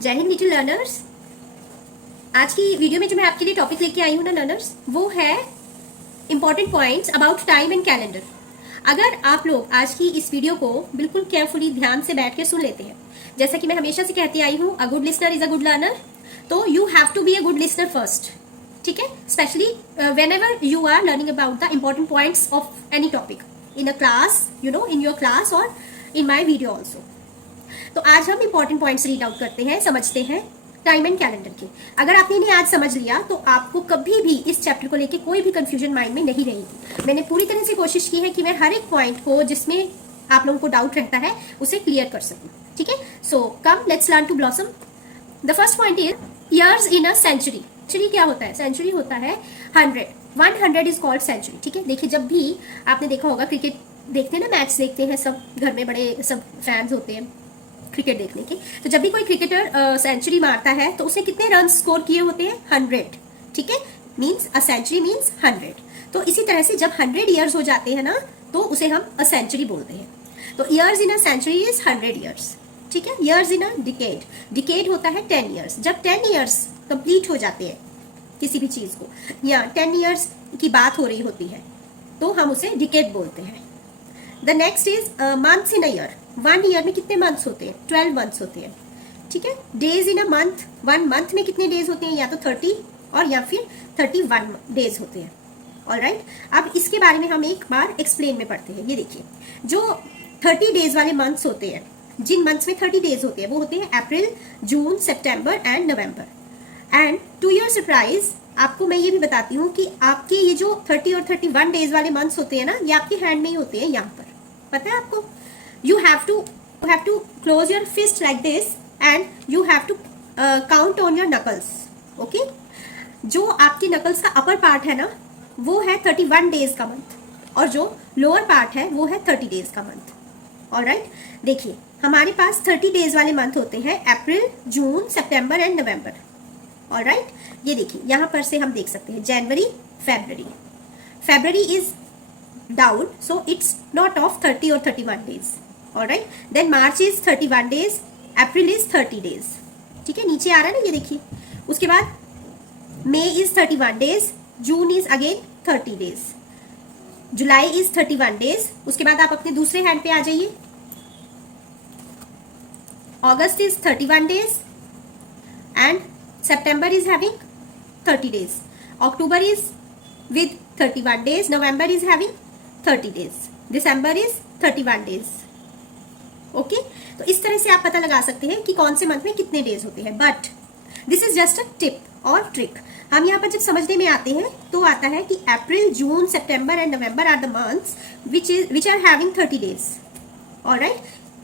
जय Hind little learners. आज की वीडियो में जो मैं आपके लिए टॉपिक लेके आई हूँ ना लर्नर्स, वो है important points about time and calendar. अगर आप लोग आज की इस वीडियो को बिल्कुल केयरफुली ध्यान से बैठ के सुन लेते हैं, जैसा कि मैं हमेशा से कहती आई हूँ, a good listener is a good learner, तो you have to be a good listener first. ठीक है, specially whenever you are learning about the important points of any topic in a class, you know, in your class और in my video also. तो आज हम important points read out करते हैं, समझते हैं टाइम एंड कैलेंडर के। अगर आपने इन्हें आज समझ लिया तो आपको कभी भी इस चैप्टर को लेके कोई भी कंफ्यूजन माइंड में नहीं रहेगी। मैंने पूरी तरह से कोशिश की है कि मैं हर एक पॉइंट को जिसमें आप लोगों को डाउट रहता है उसे क्लियर कर सकूं। ठीक है, so come let's learn to blossom. The first point is years in a century. Century क्या होता है? सेंचुरी होता है 100। 100 इज कॉल्ड सेंचुरी। ठीक है, देखिए जब भी आपने देखा होगा, क्रिकेट देखते हैं ना, मैच देखते हैं, सब घर में बड़े सब फैंस होते हैं क्रिकेट देखने के। तो जब भी कोई क्रिकेटर सेंचुरी मारता है तो उसने कितने रन स्कोर किए होते हैं? 100। ठीक है, मींस अ सेंचुरी मींस 100। तो इसी तरह से जब 100 ईयर्स हो जाते हैं ना, तो उसे हम अ सेंचुरी बोलते हैं। तो years in a century is 100 years. ठीक है, years in a decade. Decade होता है 10 ईयर्स। जब 10 ईयर्स कंप्लीट हो जाते हैं किसी भी चीज को, या 10 ईयर्स की बात हो रही होती है, तो हम उसे डिकेड बोलते हैं। The next is months in a year. 1 year में कितने मंथ्स होते हैं? 12 मंथ्स होते हैं। ठीक है, days in a month. 1 month में कितने डेज होते हैं? या तो 30 और या फिर 31 डेज होते हैं। ऑलराइट, अब इसके बारे में हम एक बार एक्सप्लेन में पढ़ते हैं। ये देखिए, जो 30 डेज वाले मंथ्स होते हैं, जिन मंथ्स में 30 डेज होते हैं, वो होते हैं April, June, September and November. And to your surprise, आपको मैं ये भी बताती हूँ कि आपके ये जो 30 और 31 डेज वाले मंथ्स होते हैं ना, ये आपके हैंड में ही होते हैं। यहाँ पर पता है आपको, you have to close your fist like this and you have to count on your knuckles. Okay, जो आपकी नकल्स का अपर पार्ट है ना, वो है 31 डेज का मंथ, और जो लोअर पार्ट है वो है 30 डेज का मंथ। ऑलराइट, देखिए हमारे पास 30 डेज वाले मंथ होते हैं April, June, September and November. Alright, ये देखिए यहाँ पर से हम देख सकते हैं January, February. February is down, so it's not of 30 or 31 days. Alright, then March is 31 days, April is 30 days. ठीक है, नीचे आ रहा है ना, ये देखिए। उसके बाद May is 31 days, June is again 30 days, July is 31 days। उसके बाद आप अपने दूसरे हैंड पे आ जाइए, August is 31 days and September is having 30 days, October is with 31 days, November is having 30 days, December is 31 days। Okay, तो इस तरह से आप पता लगा सकते हैं कि कौन से मंथ में कितने डेज होते हैं। But this is just a tip और ट्रिक। हम यहाँ पर जब समझने में आते हैं तो आता है कि April, June, September and November are the months which are having 30 days. Alright,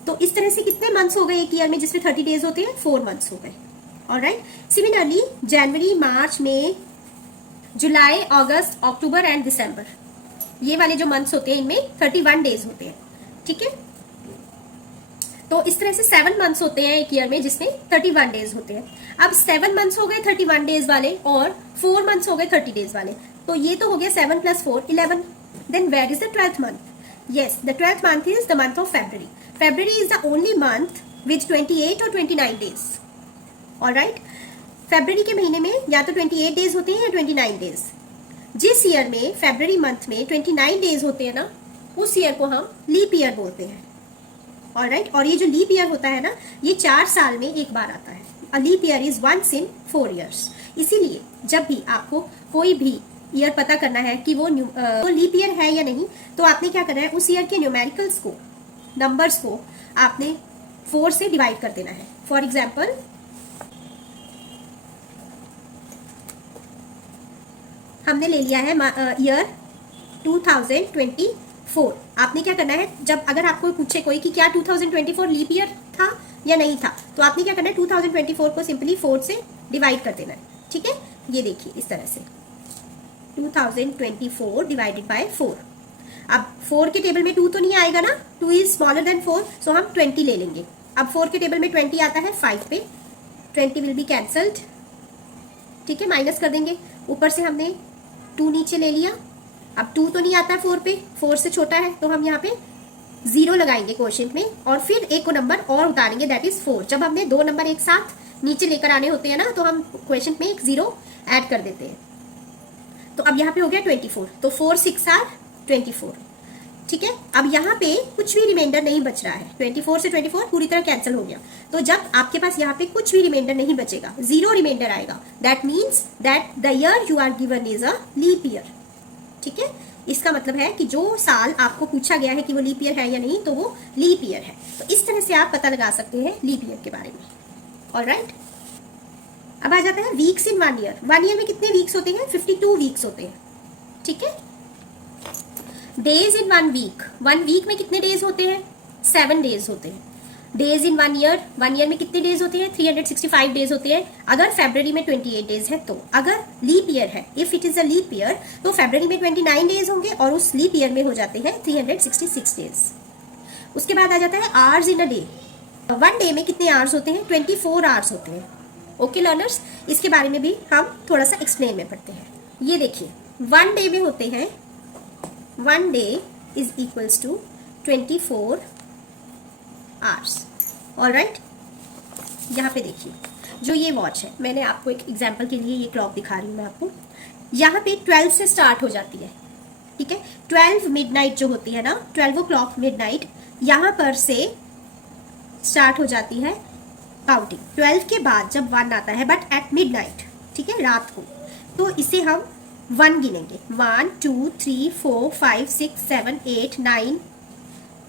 तो इस तरह से कितने मंथ्स हो गए एक ईयर में जिसमें 30 डेज होते हैं? 4 मंथ्स हो गए। Alright, similarly January, March, May, July, August, October and December, ये वाले जो मंथ्स होते हैं इनमें 31 डेज होते हैं। ठीक है, तो इस तरह से 7 मंथ्स होते हैं एक ईयर में जिसमें 31 डेज होते हैं। अब 7 मंथ्स हो गए 31 डेज वाले और 4 मंथ्स हो गए 30 डेज वाले, तो ये तो हो गया 7 + 4 11। Then where is the 12th month? Yes, the 12th month is the month of February. February is the only month with 28 और 29 डेज। ऑलराइट, फेब्रुवरी के महीने में या तो 28 डेज होते हैं या 29 डेज। जिस ईयर में फेब्रुवरी मंथ में 29 डेज होते हैं ना, उस ईयर को हम लीप ईयर बोलते हैं। ऑलराइट, और ये जो लीप ईयर होता है ना, ये 4 साल में एक बार आता है। A leap year is once in 4 years. इसीलिए जब भी आपको कोई भी ईयर पता करना है कि वो लीप ईयर है या नहीं, तो आपने क्या करना है, उस ईयर के न्यूमेरिकल्स को, नंबर्स को आपने 4 से डिवाइड कर देना है। फॉर एग्जाम्पल, हमने ले लिया है ईयर 2024। आपने क्या करना है, जब अगर आपको पूछे कोई कि क्या 2024 लीप ईयर था या नहीं था, तो आपने क्या करना है, 2024 को सिंपली 4 से डिवाइड कर देना है। ठीक है, ये देखिए इस तरह से 2024 डिवाइडेड बाय 4। अब 4 के टेबल में 2 तो नहीं आएगा ना, 2 इज स्मॉलर देन 4, सो हम 20 ले लेंगे। अब 4 के टेबल में 20 आता है 5 पे, 20 विल बी कैंसल्ड। ठीक है, माइनस कर देंगे। ऊपर से हमने 2 नीचे ले लिया। अब 2 तो नहीं आता 4 पे, 4 से छोटा है, तो हम यहाँ पे जीरो लगाएंगे क्वेश्चन में और फिर एक को नंबर और उतारेंगे, दैट इज 4। जब हमने दो नंबर एक साथ नीचे लेकर आने होते हैं ना, तो हम क्वेश्चन में एक जीरो ऐड कर देते हैं। तो अब यहाँ पे हो गया 24, तो 4 6 आर 24, ठीक है। अब यहाँ पे कुछ भी रिमाइंडर नहीं बच रहा है, 24 से 24 पूरी तरह कैंसिल हो गया। तो जब आपके पास यहाँ पे कुछ भी रिमाइंडर नहीं बचेगा, जीरो रिमाइंडर आएगा, that means that the year you are given is a leap year, ठीक है। इसका मतलब है कि जो साल आपको पूछा गया है कि वो लीप ईयर है या नहीं, तो वो लीप ईयर है। तो इस तरह से आप पता लगा सकते हैं लीप ईयर के बारे में। ऑलराइट, अब आ जाता है वीक्स इन 1 ईयर। 1 ईयर में कितने वीक्स होते हैं? 52 वीक्स होते हैं, ठीक है। डेज इन 1 वीक, 1 वीक में कितने डेज होते हैं? 7 डेज होते हैं। डेज इन 1 ईयर, 1 ईयर में कितने डेज होते हैं? 365 डेज होते हैं। अगर फरवरी में 28 डेज है तो, अगर लीप ईयर है, if it is a leap year, तो फरवरी में 29 डेज होंगे और उस लीप ईयर में हो जाते हैं 366 डेज। उसके बाद आ जाता है hours in a day. 1 day में कितने आवर्स होते हैं? 24 आवर्स होते हैं। ओके लर्नर्स, इसके बारे में भी हम थोड़ा सा एक्सप्लेन में पढ़ते हैं। ये देखिए, 1 डे में होते हैं, 1 day is equals to 24 hours. Alright, यहाँ पे देखिए, जो ये वॉच है, मैंने आपको एक एग्जांपल के लिए ये क्लॉक दिखा रही हूँ मैं आपको। यहाँ पे 12 से स्टार्ट हो जाती है, ठीक है। 12 मिडनाइट जो होती है ना, 12 o'clock मिडनाइट, यहाँ पर से स्टार्ट हो जाती है काउंटिंग। 12 के बाद जब 1 आता है, बट एट मिडनाइट, ठीक है, रात को, तो इसे हम 1 गिनेंगे। 1 2 3 4 5 6 7 8 9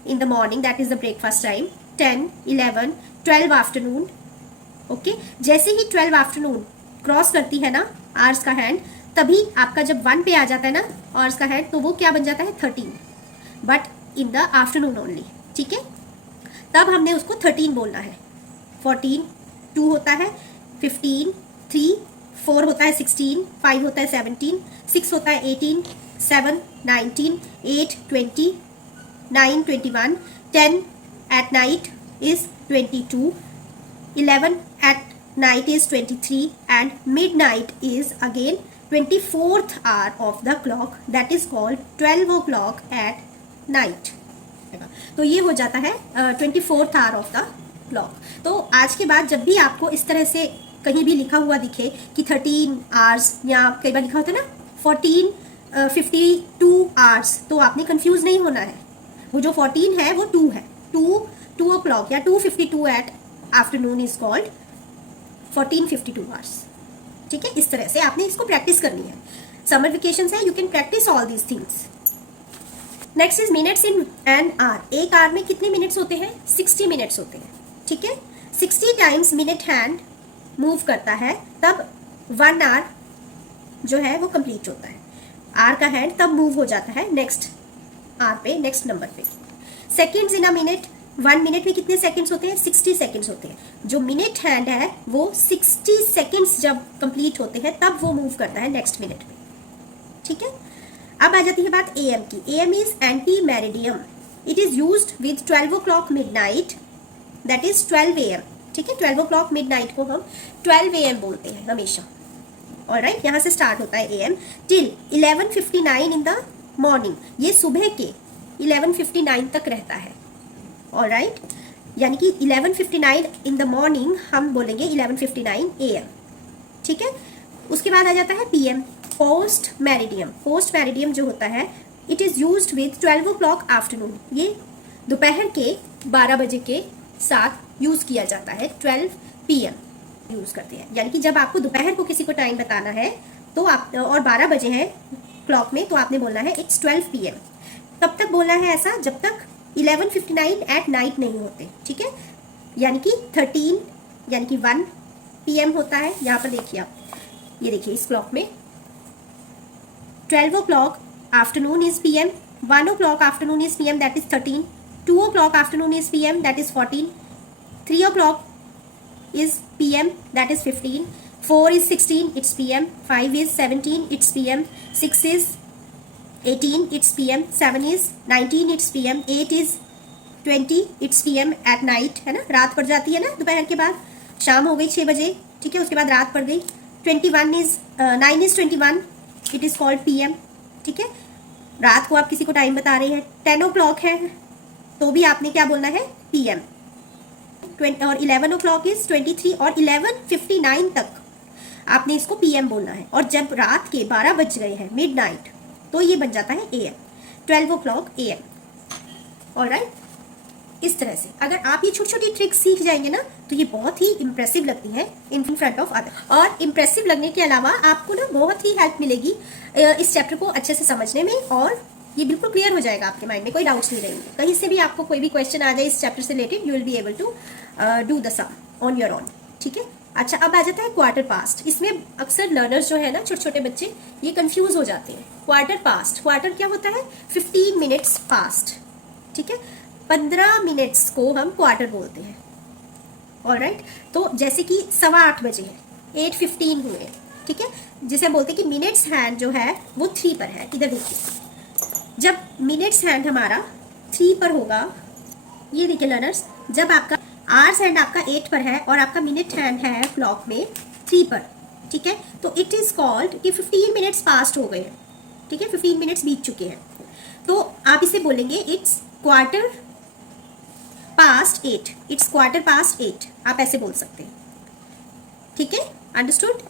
in the morning, that is the breakfast time. 10 11 12 afternoon. Okay, जैसे ही 12 आफ्टरनून क्रॉस करती है ना आवर्स का हैंड, तभी आपका जब 1 पे आ जाता है ना आवर्स का हैंड, तो वो क्या बन जाता है? 13, but in the afternoon only, ठीक है। तब हमने उसको 13 बोलना है। 14 2 होता है, 15 3 4 होता है, 16 5 होता है, 17 6 होता है, 18 7 19 8 20 9 21 10 at night is 22, 11 at night is 23, and midnight is again 24th hour of the clock, that is called 12 o'clock at night। तो ये हो जाता है 24th hour of the clock। तो आज के बाद जब भी आपको इस तरह से कहीं भी लिखा हुआ दिखे कि 13 आवर्स, या कई बार लिखा होता है ना 52 आवर्स, तो आपने कंफ्यूज नहीं होना है। वो जो 14 है वो 2 है, 2 o'clock या 2:52 at afternoon is called 14:52 hours, ठीक है। इस तरह से आपने इसको प्रैक्टिस करनी है। समर वेकेशन है, you can practice all these things. Next is minutes in an hour. एक आवर में कितने मिनट्स होते हैं? 60 मिनट्स होते हैं, ठीक है। 60 टाइम्स मिनट हैंड मूव करता है, तब 1 आवर जो है वो कंप्लीट होता है। आवर का हैंड तब मूव हो जाता है नेक्स्ट आवर पे, नेक्स्ट नंबर पे। Seconds in a minute, 1 minute में कितने सेकेंड्स होते हैं? 60 सेकेंड्स होते हैं। जो मिनट हैंड है वो 60 सेकेंड्स जब कंप्लीट होते हैं तब वो मूव करता है नेक्स्ट मिनट में, ठीक है। अब आ जाती है बात एएम की। Am is anti meridiem. It is used with 12 o'clock midnight, that is 12 AM, ठीक है। 12 o'clock मिडनाइट को हम 12 AM बोलते हैं हमेशा। ऑलराइट, यहाँ से स्टार्ट होता है am till 11:59 in the morning. ये सुबह के 11:59 तक रहता है। ऑलराइट, यानी कि 11:59 इन द मॉर्निंग हम बोलेंगे 11:59 AM, ठीक है। उसके बाद आ जाता है PM, post meridiem. Post meridiem जो होता है, it is used with 12 o'clock afternoon. ये दोपहर के 12 बजे के साथ यूज किया जाता है। 12 PM यूज करते हैं, यानी कि जब आपको दोपहर को किसी को टाइम बताना है तो आप, और 12 बजे हैं क्लॉक में, तो आपने बोलना है इट्स 12 PM। तब तक बोलना है ऐसा जब तक 11:59 एट नाइट नहीं होते, ठीक है। यानी कि 13 यानी कि 1 PM होता है। यहाँ पर देखिए आप, ये देखिए इस क्लॉक में 12 o'clock afternoon is PM, 1 o'clock afternoon is PM, that is 13, 2 o'clock afternoon is PM, that is 14, 3 o'clock is PM, that is 15, 4 is 16, it's PM, 5 is 17, it's PM, 6 is 18, it's PM, 7 is 19, it's PM, 8 is 20, it's PM at night, है ना, रात पड़ जाती है ना दोपहर के बाद, शाम हो गई 6 बजे, ठीक है, उसके बाद रात पड़ गई। 9 is 21, it is called PM, ठीक है। रात को आप किसी को टाइम बता रहे हैं। 10 o'clock है, तो भी आपने क्या बोलना है, PM। और 11 o'clock इज 23 और 11:59 तक आपने इसको PM बोलना है। और जब रात के 12 बज गए हैं, मिडनाइट, तो ये बन जाता है AM, 12 o'clock AM। ऑलराइट, इस तरह से अगर आप ये छोटी छोटी ट्रिक्स सीख जाएंगे ना, तो ये बहुत ही इंप्रेसिव लगती है इन फ्रंट ऑफ अदर। और इंप्रेसिव लगने के अलावा आपको ना बहुत ही हेल्प मिलेगी इस चैप्टर को अच्छे से समझने में, और ये बिल्कुल क्लियर हो जाएगा आपके माइंड में, कोई डाउट्स नहीं रहेंगे। कहीं से भी आपको कोई भी क्वेश्चन आ जाए इस चैप्टर से related, you will be able to do the sum on your own. ठीक है। अच्छा, अब आ जाता है क्वार्टर पास्ट। इसमें अक्सर लर्नर्स जो है ना, छोटे छोटे बच्चे, ये कंफ्यूज हो जाते हैं। क्वार्टर पास्ट, क्वार्टर क्या होता है, 15 मिनट्स पास्ट। ठीक है, 15 मिनट्स को हम क्वार्टर बोलते हैं। ऑलराइट, तो जैसे कि 7:15 बजे है, 8:15 हुए। ठीक है, जिसे हम बोलते हैं कि मिनट्स हैंड जो है वो 3 पर है। इधर देखिए, जब मिनट्स हैंड हमारा 3 पर होगा, ये देखिए लर्नर्स, जब आपका आवर्स हैंड आपका 8 पर है और आपका मिनट हैंड है क्लॉक में 3 पर। ठीक है, तो इट इज कॉल्ड कि 15 मिनट्स पास्ट हो गए हैं। ठीक है, 15 मिनट्स बीत चुके हैं, तो आप इसे बोलेंगे it's quarter past 8, it's quarter past 8, आप ऐसे बोल सकते हैं। ठीक है, अंडरस्टूड।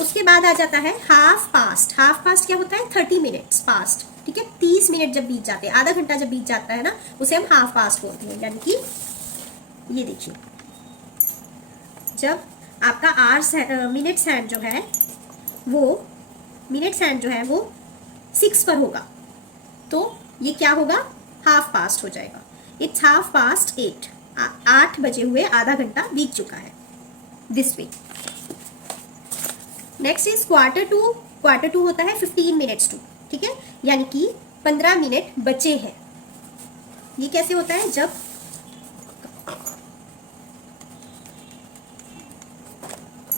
उसके बाद आ जाता है हाफ पास्ट। हाफ पास्ट क्या होता है, 30 मिनट्स पास्ट। ठीक है, 30 मिनट जब बीत जाते हैं, आधा घंटा जब बीत जाता है ना, उसे हम हाफ पास्ट बोलते हैं। यानी कि ये देखिए, जब आपका आवर्स मिनट्स हैंड जो है वो, मिनट्स हैंड जो है वो 6 पर होगा, तो ये क्या होगा, हाफ पास्ट हो जाएगा। इट्स हाफ पास्ट 8, 8 बजे हुए, आधा घंटा बीत चुका है। This way. Next is quarter to. Quarter to होता है 15 मिनट्स टू। ठीक है, यानी कि 15 मिनट बचे हैं। ये कैसे होता है, जब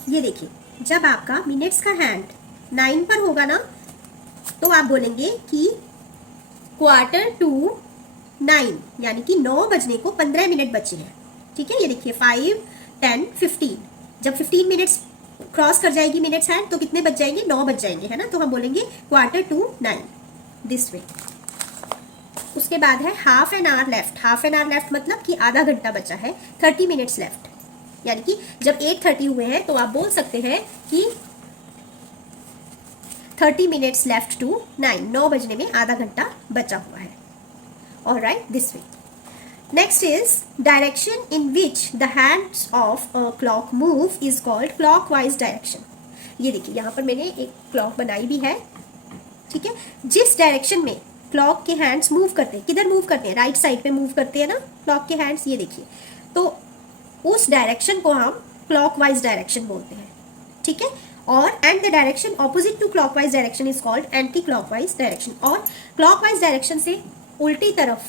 ये देखिए, जब आपका मिनट्स का हैंड 9 पर होगा ना, तो आप बोलेंगे कि क्वार्टर टू 9, यानी कि 9 बजने को 15 मिनट बचे हैं। ठीक है, ये देखिए 5, 10, 15। जब 15 मिनट्स क्रॉस कर जाएगी मिनट्स हैंड, तो कितने बच जाएंगे, 9 बच जाएंगे, है ना। तो हम बोलेंगे क्वार्टर टू 9, दिस वे। उसके बाद है half an hour left. Half an hour left मतलब कि आधा घंटा बचा है, 30 मिनट्स लेफ्ट। यानी कि जब 8:30 हुए हैं, तो आप बोल सकते हैं कि 30 मिनट्स लेफ्ट टू 9, 9 बजने में आधा घंटा बचा हुआ है। Alright, this way. Next is direction in which the hands of a clock move is called clockwise direction. ये देखिए, यहाँ पर मैंने एक क्लॉक बनाई भी है। ठीक है, जिस डायरेक्शन में क्लॉक के हैंड्स मूव करते हैं, किधर मूव करते हैं, राइट साइड पे मूव करते हैं ना क्लॉक के हैंड्स, ये देखिए, तो उस डायरेक्शन को हम क्लॉकवाइज डायरेक्शन बोलते हैं। ठीक है, और and the direction opposite to clockwise direction is called anti clockwise direction. और क्लॉकवाइज डायरेक्शन से उल्टी तरफ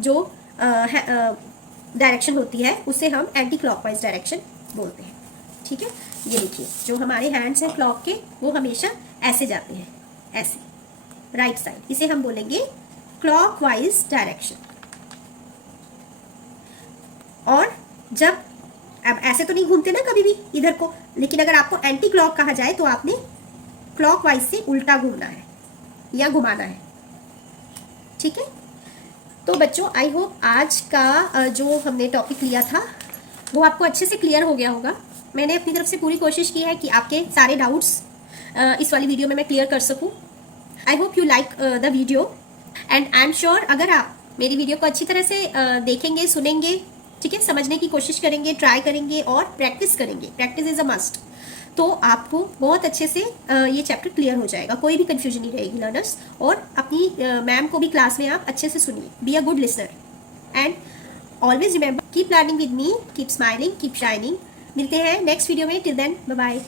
जो डायरेक्शन होती है, उसे हम एंटी क्लॉकवाइज डायरेक्शन बोलते हैं। ठीक है, ये देखिए, जो हमारे हैंड्स हैं क्लॉक के, वो हमेशा ऐसे जाते हैं, ऐसे राइट साइड, इसे हम बोलेंगे क्लॉकवाइज डायरेक्शन। और जब अब ऐसे तो नहीं घूमते ना कभी भी इधर को, लेकिन अगर आपको एंटी क्लॉक कहा जाए, तो आपने क्लॉकवाइज से उल्टा घूमना है या घुमाना है। ठीक है, तो बच्चों, आई होप आज का जो हमने टॉपिक लिया था वो आपको अच्छे से क्लियर हो गया होगा। मैंने अपनी तरफ से पूरी कोशिश की है कि आपके सारे डाउट्स इस वाली वीडियो में मैं क्लियर कर सकूं। I hope you like the video, and I am sure अगर आप मेरी वीडियो को अच्छी तरह से देखेंगे, सुनेंगे, ठीक है, समझने की कोशिश करेंगे, ट्राई करेंगे और प्रैक्टिस करेंगे, प्रैक्टिस इज अ मस्ट, तो आपको बहुत अच्छे से ये चैप्टर क्लियर हो जाएगा, कोई भी कंफ्यूजन नहीं रहेगी लर्नर्स। और अपनी मैम को भी क्लास में आप अच्छे से सुनिए, B a good listener, and always remember, keep learning with me, keep smiling, keep shining. मिलते हैं नेक्स्ट वीडियो में, टिल देन बाय बाय।